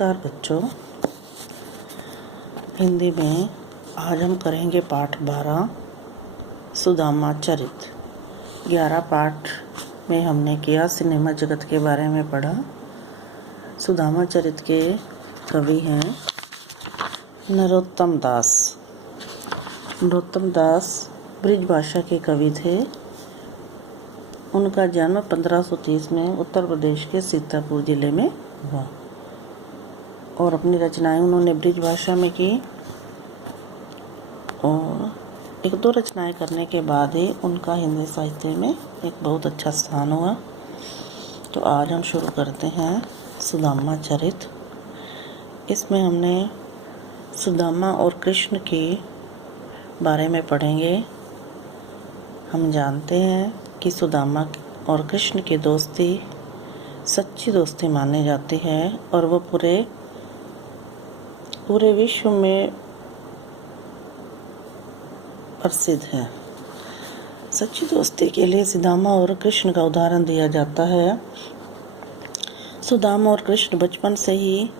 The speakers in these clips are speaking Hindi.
नमस्कार बच्चों, हिंदी में आज हम करेंगे पाठ 12 सुदामा चरित। 11 पाठ में हमने किया सिनेमा जगत के बारे में पढ़ा। सुदामा चरित के कवि हैं नरोत्तम दास। नरोत्तम दास ब्रिजभाषा के कवि थे। उनका जन्म 1530 में उत्तर प्रदेश के सीतापुर जिले में हुआ और अपनी रचनाएं उन्होंने ब्रिजभाषा में की और एक दो रचनाएं करने के बाद ही उनका हिंदी साहित्य में एक बहुत अच्छा स्थान हुआ। तो आज हम शुरू करते हैं सुदामा चरित। इसमें हमने सुदामा और कृष्ण के बारे में पढ़ेंगे। हम जानते हैं कि सुदामा और कृष्ण की दोस्ती सच्ची दोस्ती मानी जाती है और वो पूरे विश्व में प्रसिद्ध है। सच्ची दोस्ती के लिए सुदामा और कृष्ण का उदाहरण दिया जाता है। सुदामा और कृष्ण बचपन से ही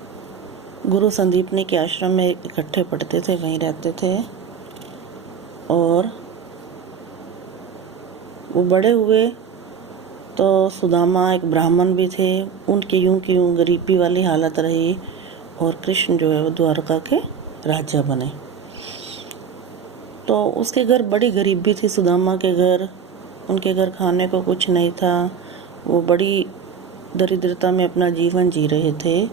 गुरु संदीपनी के आश्रम में इकट्ठे पढ़ते थे, वहीं रहते थे और वो बड़े हुए तो सुदामा एक ब्राह्मण भी थे। उनकी यूं की यूं गरीबी वाली हालत रही और कृष्ण जो है वो द्वारका के राजा बने। तो उसके घर बड़ी गरीबी थी। सुदामा के घर, उनके घर खाने को कुछ नहीं था। वो बड़ी दरिद्रता में अपना जीवन जी रहे थे।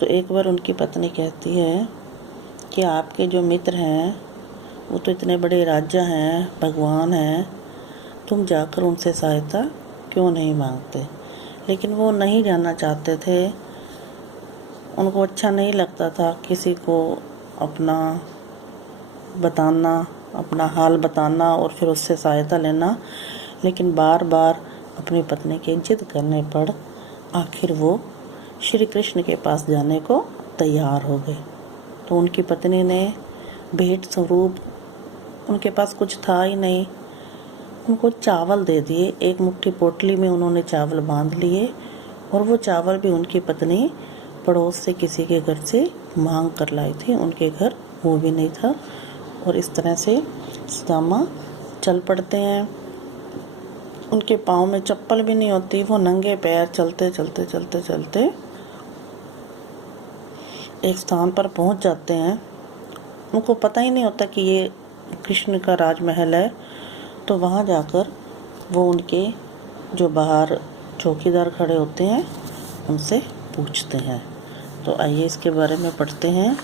तो एक बार उनकी पत्नी कहती है कि आपके जो मित्र हैं वो तो इतने बड़े राजा हैं, भगवान हैं, तुम जाकर उनसे सहायता क्यों नहीं मांगते। लेकिन वो नहीं जाना चाहते थे। उनको अच्छा नहीं लगता था किसी को अपना बताना, अपना हाल बताना और फिर उससे सहायता लेना। लेकिन बार बार अपनी पत्नी की जिद करने पर आखिर वो श्री कृष्ण के पास जाने को तैयार हो गए। तो उनकी पत्नी ने भेंट स्वरूप, उनके पास कुछ था ही नहीं, उनको चावल दे दिए। एक मुट्ठी पोटली में उन्होंने चावल बांध लिए और वो चावल भी उनकी पत्नी पड़ोस से किसी के घर से मांग कर लाई थी। उनके घर वो भी नहीं था और इस तरह से सुदामा चल पड़ते हैं। उनके पाँव में चप्पल भी नहीं होती, वो नंगे पैर चलते चलते चलते चलते एक स्थान पर पहुंच जाते हैं। उनको पता ही नहीं होता कि ये कृष्ण का राजमहल है। तो वहाँ जाकर वो उनके जो बाहर चौकीदार खड़े होते हैं उनसे पूछते हैं। तो आइए इसके बारे में पढ़ते हैं।